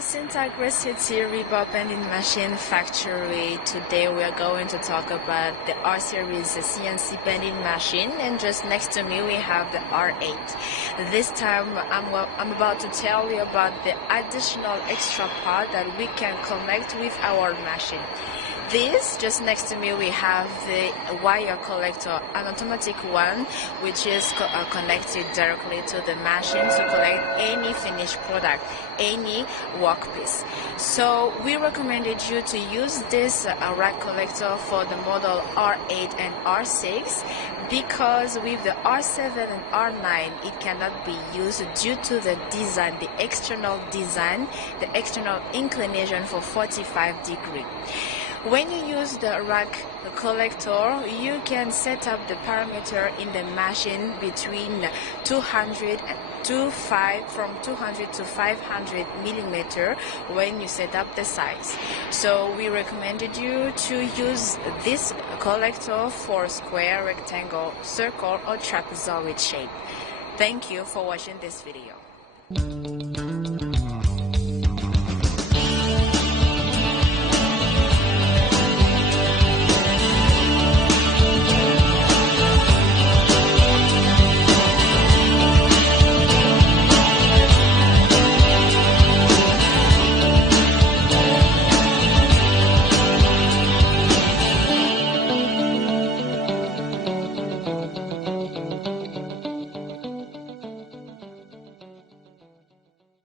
to Syntagra City rebar bending machine factory. Today we are going to talk about the R series CNC bending machine, and just next to me we have the R8. This time I'm about to tell you about the additional extra part that we can connect with our machine. This, just next to me, we have the wire collector, an automatic one, which is connected directly to the machine to collect any finished product, any workpiece. So we recommended you to use this rack collector for the model R8 and R6 because with the R7 and R9 it cannot be used due to the design, the external inclination for 45 degrees. When you use the rack collector, you can set up the parameter in the machine between 200 to 500 millimeter when you set up the size. So we recommended you to use this collector for square, rectangle, circle or trapezoid shape. Thank you for watching this video.